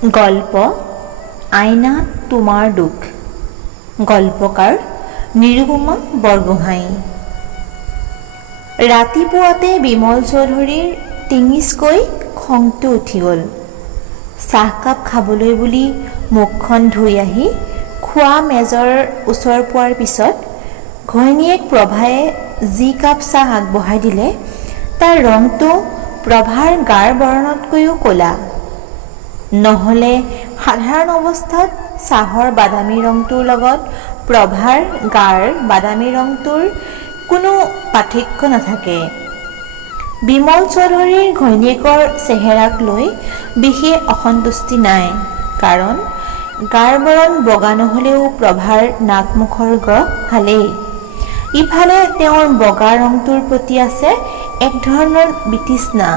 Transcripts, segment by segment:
গল্প আইনা তোমাৰ দুখ। গল্পকাৰ নিৰুপমা বৰগোহাঁই। ৰাতিপুৱাতে বিমল চৌধুৰীৰ টিঙিচকৈ খংটো উঠি গ'ল। চাহকাপ খাবলৈ বুলি মুখখন ধুই আহি খোৱা মেজৰ ওচৰ পোৱাৰ পিছত ঘৈণীয়েক প্ৰভাই যি কাপ চাহ আগবঢ়াই দিলে তাৰ ৰংটো প্ৰভাৰ গাৰ বৰণতকৈও ক'লা। নহ'লে সাধাৰণ অৱস্থাত চাহৰ বাদামী ৰংটোৰ লগত প্ৰভাৰ গাৰ বাদামী ৰংটোৰ কোনো পাৰ্থক্য নাথাকে। বিমল চৌধুৰীৰ ঘৈণীয়েকৰ চেহেৰাক লৈ বিশেষ অসন্তুষ্টি নাই, কাৰণ গাৰ বৰণ বগা নহ'লেও প্ৰভাৰ নাক মুখৰ গঢ় ভালেই। ইফালে তেওঁৰ বগা ৰংটোৰ প্ৰতি আছে এক ধৰণৰ বিতৃষ্ণা,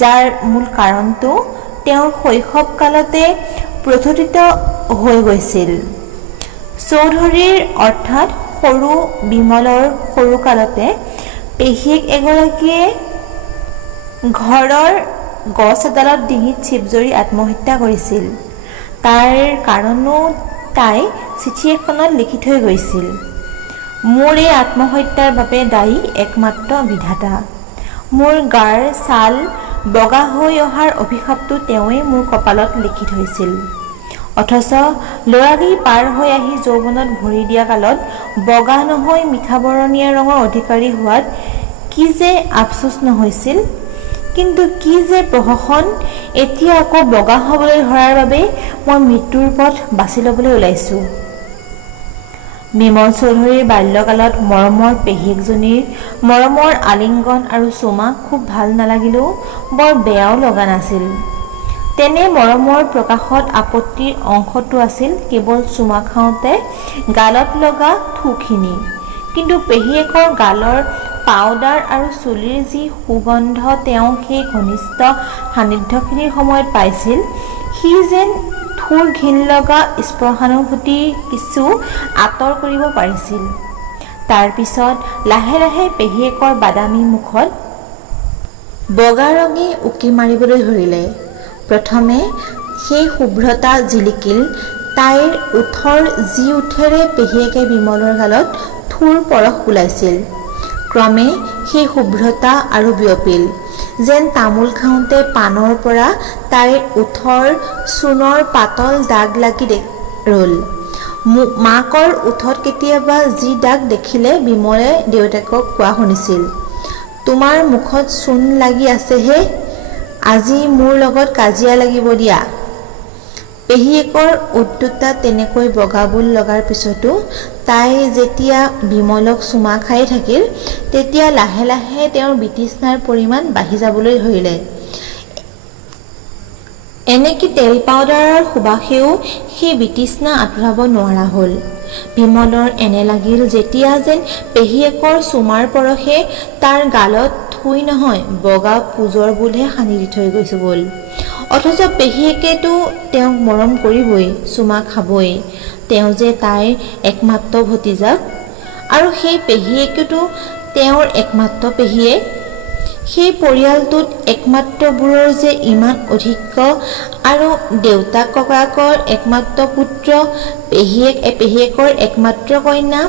যাৰ মূল কাৰণটো তেওঁৰ শৈশৱ কালতে প্ৰথিত হৈ গৈছিল। চৌধুৰীৰ অৰ্থাৎ সৰু বিমলৰ সৰুকালতে পেহীয়েক এগৰাকীয়ে ঘৰৰ গছ এডালত ডিঙিত চিপ জৰি আত্মহত্যা কৰিছিল। তাৰ কাৰণো তাই চিঠি এখনত লিখি থৈ গৈছিল, মোৰ এই আত্মহত্যাৰ বাবে দায়ী একমাত্ৰ বিধাতা। মোৰ গাৰ ছাল বগা হৈ অহাৰ অভিশাপটো তেওঁৱেই মোৰ কপালত লিখি থৈছিল। অথচ ল'ৰালি পাৰ হৈ আহি যৌৱনত ভৰি দিয়া কালত বগা নহৈ মিঠা বৰণীয়া ৰঙৰ অধিকাৰী হোৱাত কি যে আফচোচ নহৈছিল। কিন্তু কি যে প্ৰহসন, এতিয়া আকৌ বগা হ'বলৈ ধৰাৰ বাবে মই মৃত্যুৰ পথ বাছি ল'বলৈ ওলাইছোঁ। বিমল চৌধুৰীৰ বাল্যকালত মৰমৰ পেহীয়েকজনীৰ মৰমৰ আলিংগন আৰু চুমা খুব ভাল নালাগিলেও বৰ বেয়াও লগা নাছিল। তেনে মৰমৰ প্ৰকাশত আপত্তিৰ অংশটো আছিল কেৱল চুমা খাওঁতে গালত লগা থুখিনি। কিন্তু পেহীয়েকৰ গালৰ পাউডাৰ আৰু চুলিৰ যি সুগন্ধ তেওঁ সেই ঘনিষ্ঠ সান্নিধ্যখিনিৰ সময়ত পাইছিল, সি যেন থুৰ ঘিণ লগা স্পৰ্শানুভূতি কিছু আঁতৰ কৰিব পাৰিছিল। তাৰ পিছত লাহে লাহে পেহীয়েকৰ বাদামী মুখত বগা ৰঙে উকি মাৰিবলৈ ধৰিলে। প্ৰথমে সেই শুভ্ৰতা জিলিকিল তাইৰ ওঠৰ যি ওঠেৰে পেহীয়েকে বিমলৰ গালত থুৰ পৰশ বোলাইছিল। ক্ৰমে সেই শুভ্ৰতা আৰু বিয়পিল, যেন তামোল খাওঁতে পাণৰ পৰা তাইৰ ওঠৰ চূণৰ পাতল দাগ লাগি ৰ'ল। মাকৰ ওঠত কেতিয়াবা যি দাগ দেখিলে বিমলে দেউতাকক কোৱা শুনিছিল, তোমাৰ মুখত চূণ লাগি আছেহে, আজি মোৰ লগত কাজিয়া লাগিব দিয়া। পেহীয়েকৰ ওঠ দুটা তেনেকৈ বগাবোল লগাৰ পিছতো তাই যেতিয়া বিমলক চুমা খাই থাকিল, তেতিয়া লাহে লাহে তেওঁৰ বিতৃষ্ণাৰ পৰিমাণ বাঢ়ি যাবলৈ ধৰিলে। এনেকি তেল পাউডাৰৰ সুবাসেও সেই বিতৃষ্ণা আঁতৰাব নোৱাৰা হ'ল। বিমলৰ এনে লাগিল যেতিয়া যেন পেহীয়েকৰ চুমাৰ পৰশে তাৰ গালত থুই নহয় বগা পুজৰ বোলহে সানি দি থৈ গৈছে গ'ল। অথচ পেহীয়েকেতো তেওঁক মৰম কৰিবই, চুমা খাবই, তেওঁ যে তাইৰ একমাত্ৰ ভতিজাক। আৰু সেই পেহীয়েকেতো তেওঁৰ একমাত্ৰ পেহীয়েক। সেই পৰিয়ালটোত একমাত্ৰবোৰৰ যে ইমান অধিক্য, আৰু দেউতাক ককাকৰ একমাত্ৰ পুত্ৰ, পেহীয়েকৰ একমাত্ৰ কন্যা,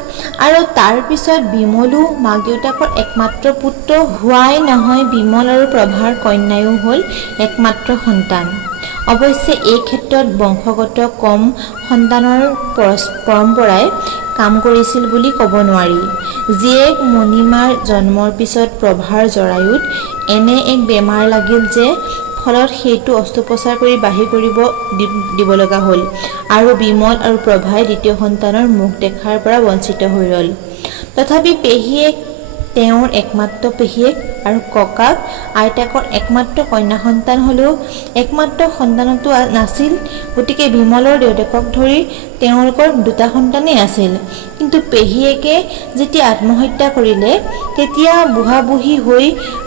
আৰু তাৰ পিছত বিমলো মাক দেউতাকৰ একমাত্ৰ পুত্ৰ হোৱাই নহয়, বিমল আৰু প্ৰভাৰ কন্যায়ো হ'ল একমাত্ৰ সন্তান। অৱশ্যে এই ক্ষেত্ৰত বংশগত কম সন্তানৰ পৰম্পৰাই কাম কৰিছিল বুলি ক'ব নোৱাৰি। জীয়েক মণিমাৰ জন্মৰ পিছত প্ৰভাৰ জৰায়ুত এনে এক বেমাৰ লাগিল যে ফলত সেইটো অস্ত্ৰোপচাৰ কৰি বাহিৰ কৰিব দিব লগা হ'ল, আৰু বিমল আৰু প্ৰভাই দ্বিতীয় সন্তানৰ মুখ দেখাৰ পৰা বঞ্চিত হৈ ৰ'ল। তথাপি পেহীয়েক তেওঁৰ একমাত্ৰ পেহীয়েক আৰু ককাক আইতাকৰ একমাত্ৰ কন্যা সন্তান হ'লেও একমাত্ৰ সন্তানতো নাছিল। গতিকে বিমলৰ দেউতাকক ধৰি তেওঁলোকৰ দুটা সন্তানেই আছিল। কিন্তু পেহীয়েকে যেতিয়া আত্মহত্যা কৰিলে, তেতিয়া বুঢ়া বুঢ়ী হৈ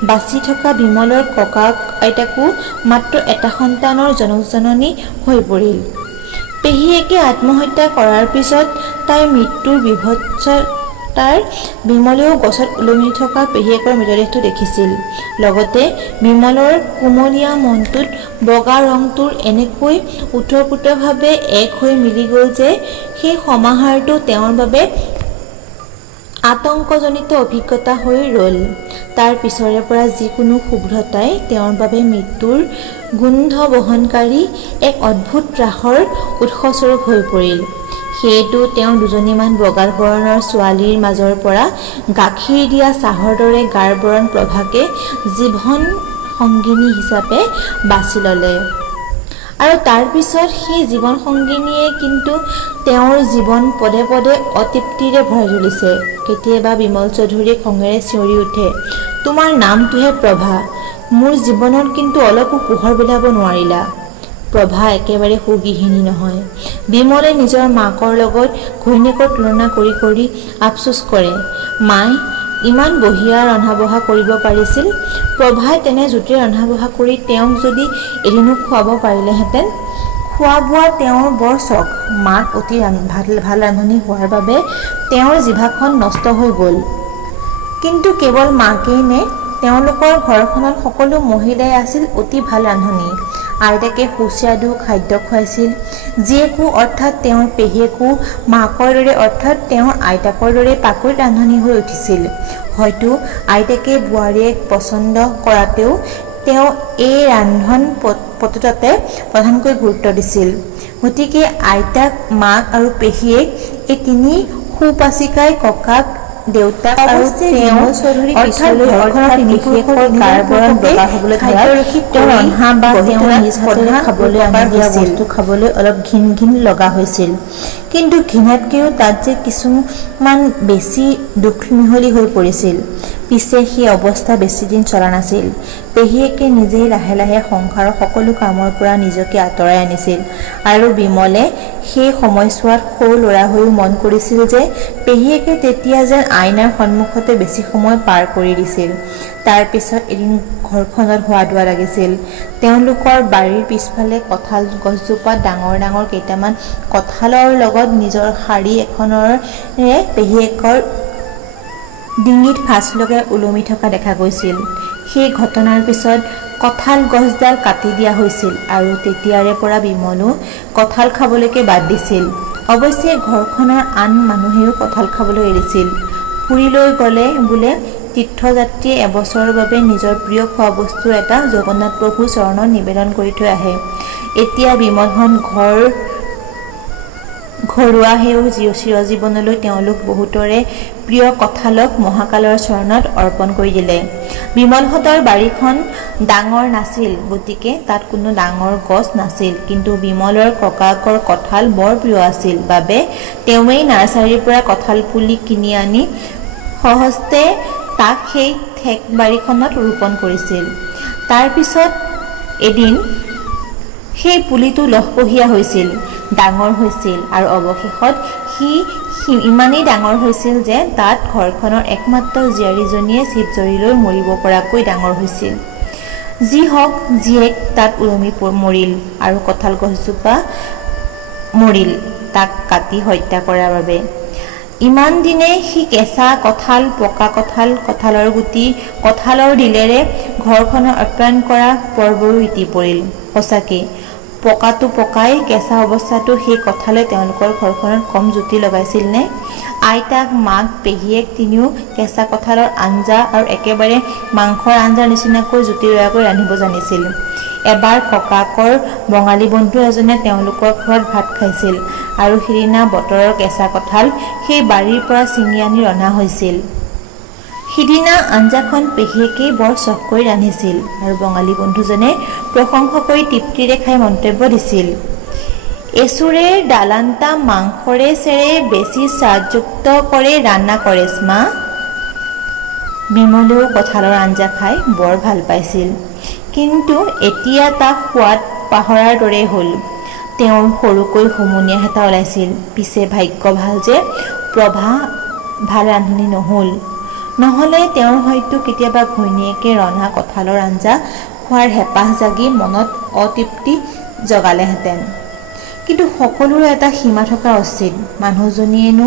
বাচি থকা বিমলৰ ককাক আইতাকো মাত্ৰ এটা সন্তানৰ জনক জননী হৈ পৰিল। পেহীয়েকে আত্মহত্যা কৰাৰ পিছত তাইৰ মৃত্যুৰ বিভৎস তাৰ বিমলেও গছত ওলমি থকা পেহীয়েকৰ মৃতদেহটো দেখিছিল। লগতে বিমলৰ কোমলীয়া মনটোত বগা ৰংটোৰ এনেকৈ ওতঃপ্ৰোতভাৱে এক হৈ মিলি গ'ল যে সেই সমাহাৰটো তেওঁৰ বাবে আতংকজনিত অভিজ্ঞতা হৈ ৰ'ল। তাৰ পিছৰে পৰা যিকোনো শুভ্ৰতাই তেওঁৰ বাবে মৃত্যুৰ গোন্ধ বহনকাৰী এক অদ্ভুত ত্ৰাসৰ উৎসস্বৰূপ হৈ পৰিল। সেইটো তেওঁ দুজনীমান বগা বৰণৰ ছোৱালীৰ মাজৰ পৰা গাখীৰ দিয়া চাহৰ দৰে গাঢ় বৰণ প্ৰভাকে জীৱন সংগিনী হিচাপে বাছি ল'লে। আৰু তাৰ পিছত সেই জীৱন সংগিনীয়ে কিন্তু তেওঁৰ জীৱন পদে পদে অতৃপ্তিৰে ভৰাই তুলিছে। কেতিয়াবা বিমল চৌধুৰীয়ে খঙেৰে চিঞৰি উঠে, তোমাৰ নামটোহে প্ৰভা, মোৰ জীৱনত কিন্তু অলপো পোহৰ বিলাব নোৱাৰিলা। প্ৰভা একেবাৰে সুগৃহিণী নহয়। বিমলে নিজৰ মাকৰ লগত ঘৈণীয়েকৰ তুলনা কৰি কৰি আফচোচ কৰে। মায়ে ইমান বঢ়িয়া ৰন্ধা বঢ়া কৰিব পাৰিছিল, প্ৰভাই তেনে জুতিৰে ৰন্ধা বঢ়া কৰি তেওঁক যদি এদিনো খুৱাব পাৰিলেহেঁতেন। খোৱা বোৱা তেওঁৰ বৰ চখ। মাক অতি ভাল ৰান্ধনি হোৱাৰ বাবে তেওঁৰ জিভাখন নষ্ট হৈ গ'ল। কিন্তু কেৱল মাকেই নে, তেওঁলোকৰ ঘৰখনত সকলো মহিলাই আছিল অতি ভাল ৰান্ধনি। আইতাকে সুস্বাদু খাদ্য খুৱাইছিল। জীয়েকো অৰ্থাৎ তেওঁৰ পেহীয়েকো মাকৰ দৰে অৰ্থাৎ তেওঁৰ আইতাকৰ দৰে পাকৈত ৰান্ধনি হৈ উঠিছিল। হয়তো আইতাকে বোৱাৰীয়েক পচন্দ কৰাতেও তেওঁ এই ৰান্ধন পদ্ধতিতে প্ৰধানকৈ গুৰুত্ব দিছিল। গতিকে আইতাক, মাক আৰু পেহীয়েক এই তিনি সুপাচিকাই ককাক, দেউতাক আৰু তেওঁ অৰ্থাৎ ঘৰখনৰ তিনি পুৰুষৰ কাৰবৰণ বগা হ'বলৈ তেওঁ ৰন্ধা বা তেওঁ নিজ হাতেৰে খাবলৈ আনি দিয়া বস্তু খাবলৈ অলপ ঘিন ঘিন লগা হৈছিল। কিন্তু ঘিণাতকৈও তাত যে কিছুমান বেছি দুখ মিহলি হৈ পৰিছিল। পিছে সেই অৱস্থা বেছিদিন চলা নাছিল। পেহীয়েকে নিজেই লাহে লাহে সংসাৰৰ সকলো কামৰ পৰা নিজকে আঁতৰাই আনিছিল। আৰু বিমলে সেই সময়ছোৱাত সৰু ল'ৰা হৈও মন কৰিছিল যে পেহীয়েকে তেতিয়া যেন আইনাৰ সন্মুখতে বেছি সময় পাৰ কৰি দিছিল। তাৰ পিছত এদিন ঘৰখনত হোৱা দোৱা লাগিছিল। তেওঁলোকৰ বাৰীৰ পিছফালে কঁঠাল গছজোপাত ডাঙৰ ডাঙৰ কেইটামান কঁঠালৰ লগত নিজৰ শাৰী এখনেৰে পেহীয়েকৰ ডিঙিত ফাঁচ লগাই ওলমি থকা দেখা গৈছিল। সেই ঘটনাৰ পিছত কঁঠাল গছডাল কাটি দিয়া হৈছিল আৰু তেতিয়াৰে পৰা বিমলো কঁঠাল খাবলৈকে বাদ দিছিল। অৱশ্যে ঘৰখনৰ আন মানুহেও কঁঠাল খাবলৈ এৰিছিল। পুৰীলৈ গ'লে বোলে তীৰ্থযাত্ৰীয়ে এবছৰৰ বাবে নিজৰ প্ৰিয় খোৱাবস্তু এটা জগন্নাথ প্ৰভুৰ চৰণত নিবেদন কৰি থৈ আহে। এতিয়া বিমলখন ঘৰুৱা হেও চিৰজীৱনলৈ তেওঁলোক বহুতৰে প্ৰিয় কঁঠালক মহাকালৰ চৰণত অৰ্পণ কৰি দিলে। বিমলহঁতৰ বাৰীখন ডাঙৰ নাছিল, গতিকে তাত কোনো ডাঙৰ গছ নাছিল। কিন্তু বিমলৰ ককাকৰ কঁঠাল বৰ প্ৰিয় আছিল বাবে তেওঁৱেই নাৰ্চাৰীৰ পৰা কঁঠাল পুলি কিনি আনি সহজতে তাক সেই ঠেক বাৰীখনত ৰোপণ কৰিছিল। তাৰ পিছত এদিন সেই পুলিটো লহপহীয়া হৈছিল, ডাঙৰ হৈছিল আৰু অৱশেষত সি ইমানেই ডাঙৰ হৈছিল যে তাত ঘৰখনৰ একমাত্ৰ জীয়াৰীজনীয়ে চিপজৰি লৈ মৰিব পৰাকৈ ডাঙৰ হৈছিল। যি হওক, জীয়েক তাত ওলমি মৰিল আৰু কঁঠাল গছজোপা মৰিল তাক কাটি হত্যা কৰাৰ বাবে। ইমান দিনে সি কেঁচা কঁঠাল, পকা কঁঠাল, কঁঠালৰ গুটি, কঁঠালৰ ডিলেৰে ঘৰখনৰ আপ্যায়ন কৰা পৰ্বৰো ইতি পৰিল। সঁচাকৈ পকাটো পকাই, কেঁচা অৱস্থাতো সেই কঁঠালে তেওঁলোকৰ ঘৰখনত কম জুতি লগাইছিল নে? আইতাক, মাক, পেহীয়েক তিনিও কেঁচা কঁঠালৰ আঞ্জা আৰু একেবাৰে মাংসৰ আঞ্জাৰ নিচিনাকৈ জুতি লগাকৈ ৰান্ধিব জানিছিল। এবাৰ ককাকৰ বঙালী বন্ধু এজনে তেওঁলোকৰ ঘৰত ভাত খাইছিল আৰু সিদিনা বতৰৰ কেঁচা কঁঠাল সেই বাৰীৰ পৰা ছিঙি আনি ৰন্ধা হৈছিল। সিদিনা আঞ্জাখন পেহীয়েকেই বৰ চখ কৰি ৰান্ধিছিল আৰু বঙালী বন্ধুজনে প্ৰশংসা কৰি তৃপ্তিৰে খাই মন্তব্য দিছিল, এচুৰে ডালান্তা মাংসৰে চেৰে বেছি স্বাদযুক্ত কৰে ৰান্না কৰেছ মা। বিমলেও কঁঠালৰ আঞ্জা খাই বৰ ভাল পাইছিল। কিন্তু এতিয়া তাক সোৱাদ পাহৰাৰ দৰেই হ'ল। তেওঁৰ সৰুকৈ হুমুনিয়াহ এটা ওলাইছিল। পিছে ভাগ্য ভাল যে প্ৰভা ভাল ৰান্ধনি নহ'ল। নহ'লে তেওঁৰ হয়তো কেতিয়াবা ঘৈণীয়েকে ৰন্ধা কঁঠালৰ আঞ্জা খোৱাৰ হেঁপাহ জাগি মনত অতৃপ্তি জগালেহেঁতেন। কিন্তু সকলোৰে এটা সীমা থকা উচিত। মানুহজনীয়েনো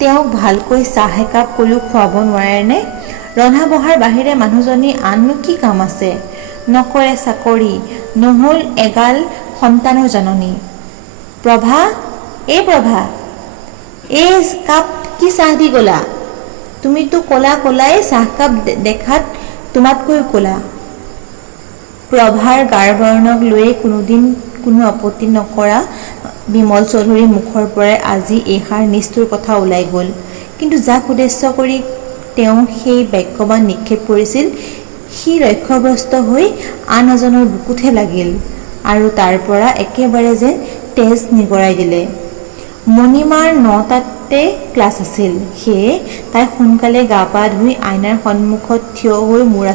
তেওঁক ভালকৈ চাহ একাপ কৰিও খুৱাব নোৱাৰেনে? ৰন্ধা বঢ়াৰ বাহিৰে মানুহজনী আননো কি কাম আছে? নকৰে চাকৰি, নহ'ল এগাল সন্তানৰ জননী। প্ৰভা, প্ৰভা, এই কাপ কি চাহ দি গ'লা? তুমিতো ক'লাই চাহকাপ দেখাত তোমাতকৈ ক'লা। প্ৰভাৰ গাৰবৰ্ণক লৈয়ে কোনোদিন কোনো আপত্তি নকৰা বিমল চৌধুৰীৰ মুখৰ পৰাই আজি এইষাৰ নিষ্ঠুৰ কথা ওলাই গ'ল। কিন্তু যাক উদ্দেশ্য কৰি তেওঁ সেই বাক্যবান নিক্ষেপ কৰিছিল, সি লক্ষ্যভ্ৰষ্ট হৈ আন এজনৰ বুকুতহে লাগিল আৰু তাৰ পৰা একেবাৰে যেন তেজ নিগৰাই দিলে। মণিমাৰ ৯টাতে ক্লাছ আছিল, সেয়ে তাই সোনকালে গা পা ধুই আইনাৰ সন্মুখত থিয় হৈ মূৰ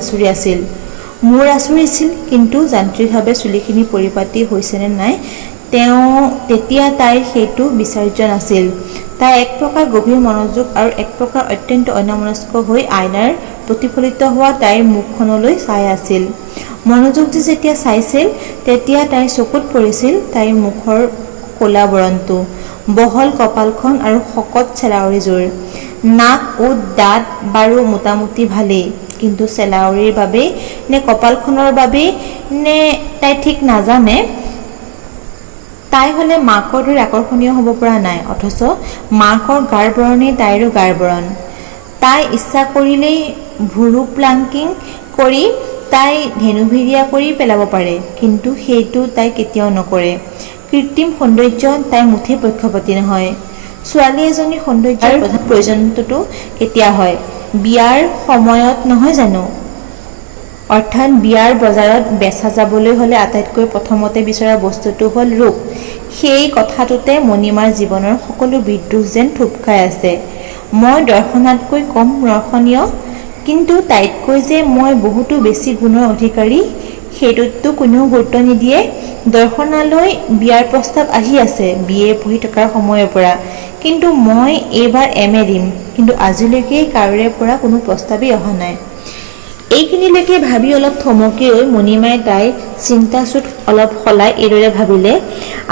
আঁচুৰিছিল। কিন্তু যান্ত্ৰিকভাৱে চুলিখিনি পৰিপাটি হৈছেনে নাই তেতিয়া তাইৰ সেইটো বিচাৰ্য নাছিল। তাই এক প্ৰকাৰ গভীৰ মনোযোগ আৰু এক প্ৰকাৰ অত্যন্ত অন্যমনস্ক হৈ আইনাৰ প্ৰতিফলিত হোৱা তাইৰ মুখখনলৈ চাই আছিল। মনোযোগ দি যেতিয়া চাইছিল, তেতিয়া তাইৰ চকুত পৰিছিল তাইৰ মুখৰ ক'লা বৰণটো, বহল কপালখন আৰু শকত চেলাউৰিযোৰ। নাক ওঁঠ দাঁত বাৰু মোটামুটি ভালেই, কিন্তু চেলাউৰিৰ বাবেই নে কপালখনৰ বাবেই নে তাই ঠিক নাজানে, তাই হ'লে মাকৰ দৰে আকৰ্ষণীয় হ'ব পৰা নাই, অথচ মাকৰ গাৰ বৰণেই তাইৰো গাৰ বৰণ। তাই ইচ্ছা কৰিলেই ভুৰু প্লাংকিং কৰি তাই ধেনুভিৰিয়া কৰি পেলাব পাৰে, কিন্তু সেইটো তাই কেতিয়াও নকৰে। কৃত্ৰিম সৌন্দৰ্য তাইৰ মুঠেই পক্ষপাতী নহয়। ছোৱালী এজনীৰ সৌন্দৰ্যৰ প্ৰধান প্ৰয়োজনটো কেতিয়া হয়? বিয়াৰ সময়ত নহয় জানো? অৰ্থাৎ বিয়াৰ বজাৰত বেচা যাবলৈ হ'লে আটাইতকৈ প্ৰথমতে বিচৰা বস্তুটো হ'ল ৰূপ। সেই কথাটোতে মণিমাৰ জীৱনৰ সকলো বিদ্ৰোহ যেন থুপ খাই আছে। মই দৰ্শনাতকৈ কম দৰ্শনীয়, কিন্তু তাইতকৈ যে মই বহুতো বেছি গুণৰ অধিকাৰী সেইটোততো কোনেও গুৰুত্ব নিদিয়ে। দৰ্শনালৈ বিয়াৰ প্ৰস্তাৱ আহি আছে BA পঢ়ি থকাৰ সময়ৰ পৰা, কিন্তু মই এইবাৰ MA দিম, কিন্তু আজিলৈকে কাৰোৰে পৰা কোনো প্ৰস্তাৱেই অহা নাই। এইখিনিলৈকে ভাবি অলপ থমকি ৰৈ মণিমাই তাইৰ চিন্তাচোত অলপ সলাই এইদৰে ভাবিলে,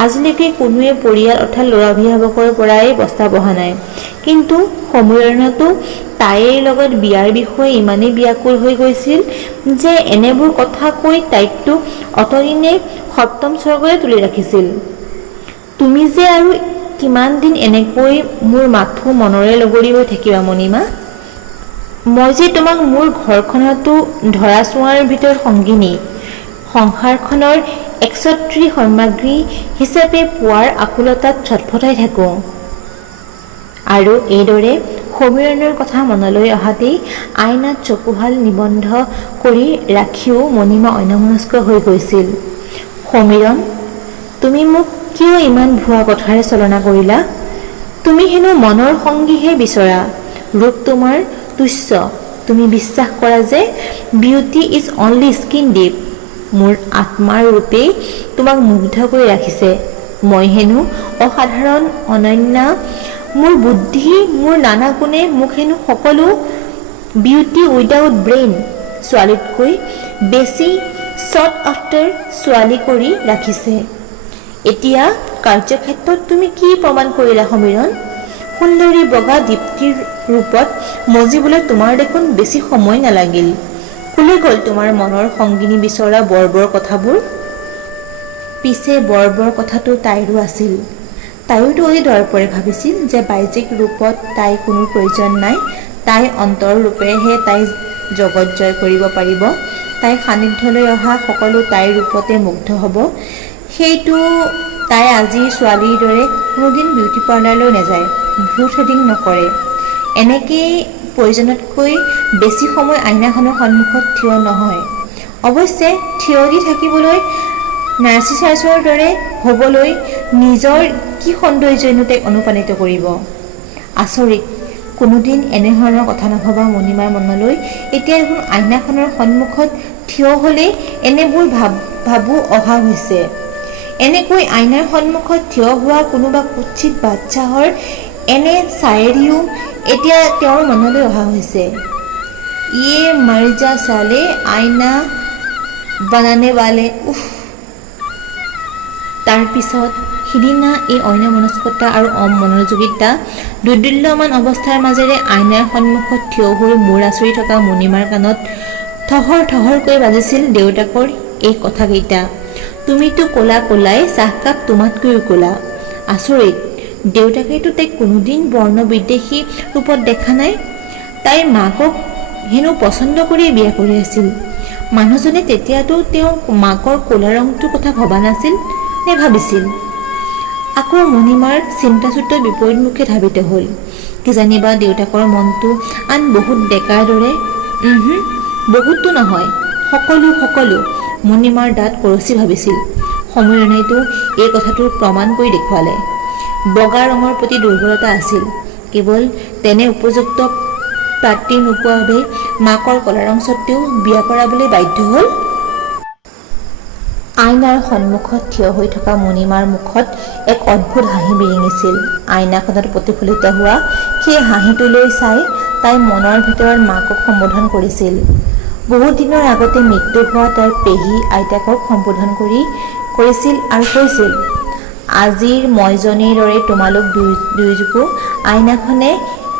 আজিলৈকে কোনোৱে পৰিয়াল অৰ্থাৎ ল'ৰা অভিভাৱকৰ পৰাই প্ৰস্তাৱ অহা নাই, কিন্তু সমীৰণতো তাইৰ লগত বিয়াৰ বিষয়ে ইমানেই ব্যাকুল হৈ গৈছিল যে এনেবোৰ কথা কৈ তাইকতো অতদিনে সপ্তম স্বৰ্গলৈ তুলি ৰাখিছিল। তুমি যে আৰু কিমান দিন এনেকৈ মোৰ মাথো মনৰে লগৰী হৈ থাকিবা মণিমা? মই যে তোমাক মোৰ ঘৰখনতো ধৰাছোৱাৰ ভিতৰত সংগিনী, সংসাৰখনৰ একছত্ৰী সামগ্ৰী হিচাপে পোৱাৰ আকুলতাত ছটফটাই থাকোঁ। আৰু এইদৰে সমীৰণৰ কথা মনলৈ অহাতেই আইনাত চকুহাল নিবন্ধ কৰি ৰাখিও মণিমা অন্যমনস্ক হৈ গৈছিল। সমীৰণ, তুমি মোক কিয় ইমান ভুৱা কথাৰে ছলনা কৰিলা? তুমি হেনো মনৰ সংগীহে বিচৰা, ৰূপ তোমাৰ তুচ্ছ, তুমি বিশ্বাস কৰা যে beauty is only skin deep. মোৰ আত্মাৰ ৰূপেই তোমাক মুগ্ধ কৰি ৰাখিছে। মই হেনো অসাধাৰণ অনন্যা, মোৰ বুদ্ধি, মোৰ নানা গুণে মোক হেনো সকলো বিউটি উইদাউট ব্ৰেইন ছোৱালীতকৈ বেছি শ্বট আফটাৰ ছোৱালী কৰি ৰাখিছে। এতিয়া কাৰ্যক্ষেত্ৰত তুমি কি প্ৰমাণ কৰিলা সমীৰণ? সুন্দৰী বগা দীপ্তিৰ ৰূপত মজিবলৈ তোমাৰ দেখোন বেছি সময় নালাগিল। কোলে গ'ল তোমাৰ মনৰ সংগিনী বিচৰা বৰবৰ কথাবোৰ? পিছে বৰবৰ কথাটো তাইৰো আছিল। তাইওতো অতি দৰ্পৰে ভাবিছিল যে বাহ্যিক ৰূপত তাই কোনো প্ৰয়োজন নাই, তাই অন্তৰ ৰূপেহে তাই জগত জয় কৰিব পাৰিব। তাই সান্নিধ্যলৈ অহা সকলো তাইৰ ৰূপতে মুগ্ধ হ'ব। সেইটো তাই আজিৰ ছোৱালীৰ দৰে কোনোদিন বিউটি পাৰ্লাৰলৈ নাযায়, ভ্ৰু থ্ৰেডিং নকৰে, এনেকেই প্ৰয়োজনতকৈ বেছি সময় আইনাখনৰ সন্মুখত থিয় নহয়। অৱশ্যে থিয় দি থাকিবলৈ নাৰ্চিছাছৰ দৰে হ'বলৈ নিজৰ কি সৌন্দৰ্যইনো তাইক অনুপ্ৰাণিত কৰিব? আচৰিত, কোনোদিন এনেধৰণৰ কথা নভবা মণিমাৰ মনলৈ এতিয়া দেখোন আইনাখনৰ সন্মুখত থিয় হ'লেই এনেবোৰ ভাবো অহা হৈছে। এনেকৈ আইনাৰ সন্মুখত থিয় হোৱা কোনোবা কুৎসিত বাদশ্বাহৰ এনে চায়েৰিও এতিয়া তেওঁৰ মনলৈ অহা হৈছে। ইয়ে মৰজা চালে আইনা বানানে ৱালে, উফ। তাৰ পিছত সিদিনা এই অন্যমনস্কতা আৰু অমনোযোগিতা দুৰ্দুল্যমান অৱস্থাৰ মাজেৰে আইনাৰ সন্মুখত থিয় হৈ মূৰ আঁচুৰি থকা মণিমাৰ কাণত থহৰ থহৰকৈ বাজিছিল দেউতাকৰ এই কথাকেইটা। তুমিতো ক'লাই চাহকাপ তোমাতকৈও ক'লা। আচৰিত, দেউতাকেতো তাইক কোনোদিন বৰ্ণ বিদ্বেষী ৰূপত দেখা নাই। তাইৰ মাকক হেনো পচন্দ কৰিয়ে বিয়া কৰি আছিল। মানুহজনে তেতিয়াতো তেওঁৰ মাকৰ ক'লা ৰংটোৰ কথা ভবা নাছিল নে ভাবিছিল? আকৌ মণিমাৰ চিন্তাচূত বিপৰীতমুখে ধাবিত হ'ল। কিজানিবা দেউতাকৰ মনটো আন বহুত ডেকাৰ দৰে। বহুতো নহয়, সকলো মণিমাৰ দাঁত কৰচি ভাবিছিল। সমীৰণেতো এই কথাটোৰ প্ৰমাণ কৰি দেখুৱালে। বগা ৰঙৰ প্ৰতি দুৰ্বলতা আছিল। কেৱল তেনে উপযুক্ত পাত্ৰী নোপোৱা বাবেই মাকৰ ক'লা ৰং স্বত্তেও বিয়া কৰাবলৈ বাধ্য হ'ল। আইনাৰ সন্মুখত থিয় হৈ থকা মণিমাৰ মুখত এক অদ্ভুত হাঁহি বিৰিঙিছিল। আইনাখনত প্ৰতিফলিত হোৱা সেই হাঁহিটোলৈ চাই তাই মনৰ ভিতৰত মাকক সম্বোধন কৰিছিল। বহুত দিনৰ আগতে মৃত্যু হোৱা তাইৰ পেহী আইতাকক সম্বোধন কৰিছিল আৰু কৈছিল, আজিৰ মইজনীৰ দৰে তোমালোক দুয়োজোকো আইনাখনে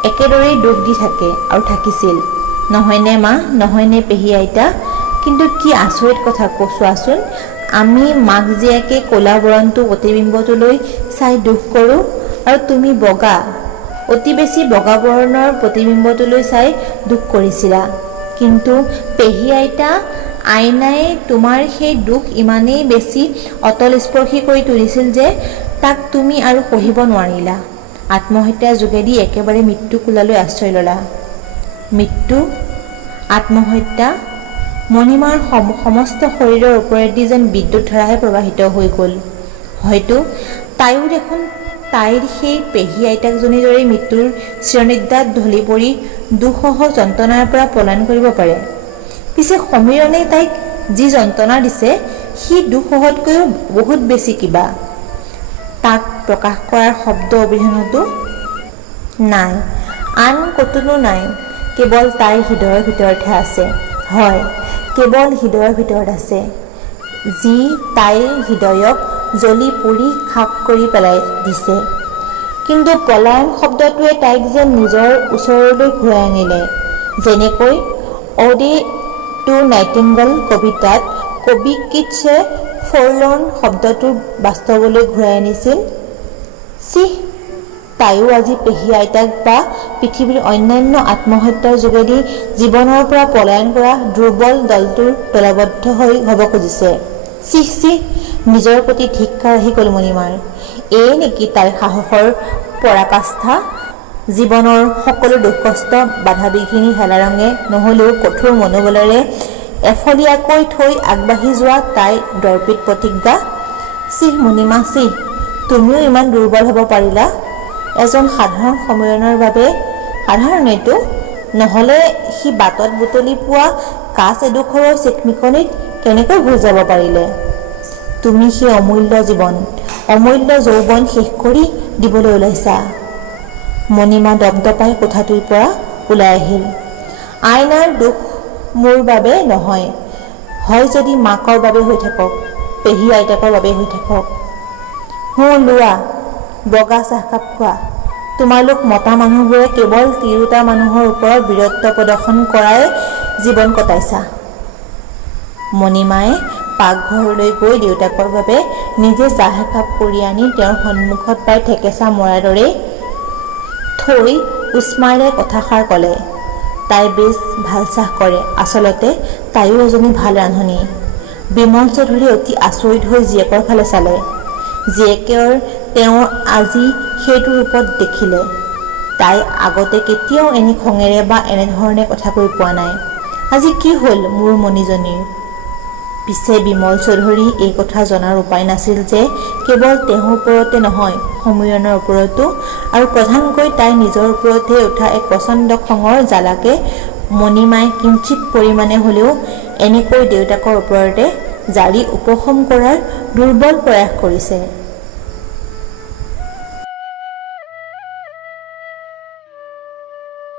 একেদৰেই দুখ দি থাকে আৰু থাকিছিল। নহয়নে মা, নহয়নে পেহী আইতা? কিন্তু কি আচৰিত কথা চোৱাচোন, আমি মাক জীয়েকে ক'লা বৰণটো প্ৰতিবিম্বটোলৈ চাই দুখ কৰোঁ আৰু তুমি বগা, অতি বেছি বগা বৰণৰ প্ৰতিবিম্বটোলৈ চাই দুখ কৰিছিলা। কিন্তু পেহী আইতা, আইনাই তোমাৰ সেই দুখ ইমানেই বেছি অতলস্পৰ্শী কৰি তুলিছিল যে তাক তুমি আৰু সহিব নোৱাৰিলা। আত্মহত্যাৰ যোগেদি একেবাৰে মৃত্যু কোলালৈ আশ্ৰয় ল'লা। মৃত্যু, আত্মহত্যা, মণিমাৰ সমস্ত শৰীৰৰ ওপৰেদি যেন বিদ্যুৎ ধাৰাহে প্ৰবাহিত হৈ গ'ল। হয়তো তাইও দেখোন তাইৰ সেই পেহী আইতাকজনীৰ দৰেই মৃত্যুৰ চিৰনিদ্ৰাত ঢলি পৰি দুঃসহ যন্ত্ৰণাৰ পৰা পলায়ন কৰিব পাৰে। পিছে সমীৰণে তাইক যি যন্ত্ৰণা দিছে সি দুঃসহতকৈও বহুত বেছি কিবা। তাক প্ৰকাশ কৰাৰ শব্দ অবিহনেতো নাই, আন ক'তোনো নাই, কেৱল তাইৰ হৃদয়ৰ ভিতৰতহে আছে। হয়, কেৱল হৃদয়ৰ ভিতৰত আছে, যি তাইৰ হৃদয়ক জ্বলি পুৰি খাক কৰি পেলাই দিছে। কিন্তু পলায়ন শব্দটোৱে তাইক যেন নিজৰ ওচৰলৈ ঘূৰাই আনিলে। যেনেকৈ অ'ডে টু নাইটিংগেল কবিতাত কবি কিটছে ফৰলৰ্ণ শব্দটোৰ বাস্তৱলৈ ঘূৰাই আনিছিল। চিহ, তাইও আজি পেহী আইতাক বা পৃথিৱীৰ অন্যান্য আত্মহত্যাৰ যোগেদি জীৱনৰ পৰা পলায়ন কৰা দুৰ্বল দলটোৰ দলবদ্ধ হ'ব খুজিছে। চিহ, নিজৰ প্ৰতি ধিক্কাৰ আহি গ'ল মণিমাৰ। এয়ে নেকি তাইৰ সাহসৰ পৰাকাষ্ঠা? জীৱনৰ সকলো দুখ কষ্ট বাধা বিঘিনি হেলাৰঙে নহ'লেও কঠোৰ মনোবলেৰে এফলীয়াকৈ থৈ আগবাঢ়ি যোৱা তাইৰ দৰ্পিত প্ৰতিজ্ঞা। চিহ মণিমা, চিহ, তুমিও ইমান দুৰ্বল হ'ব পাৰিলা এজন সাধাৰণ সমীৰণৰ বাবে? সাধাৰণেতো নহ'লে সি বাটত বুটলি পোৱা কাছ এডোখৰৰ চিকমিকনিত কেনেকৈ ভুল যাব পাৰিলে? তুমি সেই অমূল্য জীৱন, অমূল্য যৌৱন শেষ কৰি দিবলৈ ওলাইছা। মণিমা দপদপাই কোঠাটোৰ পৰা ওলাই আহিল। আইনাৰ দুখ মোৰ বাবে নহয়, হয় যদি মাকৰ বাবে হৈ থাকক, পেহী আইতাকৰ বাবে হৈ থাকক। লোৱা, বগা চাহকাপ খোৱা। তোমালোক মতা মানুহবোৰে কেৱল তিৰোতা মানুহৰ ওপৰত বীৰত্ব প্ৰদৰ্শন কৰাই জীৱন কটাইছা। মণিমায়ে পাকঘৰলৈ গৈ দেউতাকৰ বাবে নিজে চাহ একাপ কৰি আনি তেওঁৰ সন্মুখত প্ৰায় ঠেকেচা মৰাৰ দৰে থৈ উষ্মাৰে কথাষাৰ ক'লে। তাই বেছ ভাল চাহ কৰে, আচলতে তাইও এজনী ভাল ৰান্ধনী। বিমল চৌধুৰী অতি আচৰিত হৈ জীয়েকৰ ফালে চালে। জীয়েকৰ তেওঁ আজি সেইটো ৰূপত দেখিলে। তাই আগতে কেতিয়াও এনে খঙেৰে বা এনেধৰণে কথা কৈ পোৱা নাই। আজি কি হ'ল মোৰ মণিজনীৰ? পিছে বিমল চৌধুৰী এই কথা জনাৰ উপায় নাছিল যে কেৱল তেওঁৰ ওপৰতে নহয়, সমীৰণৰ ওপৰতো আৰু প্ৰধানকৈ তাই নিজৰ ওপৰতহে উঠা এক প্ৰচণ্ড খঙৰ জ্বালাকে মণিমাই কিঞ্চিত পৰিমাণে হ'লেও এনেকৈ দেউতাকৰ ওপৰতে জাৰি উপশম কৰাৰ দুৰ্বল প্ৰয়াস কৰিছে।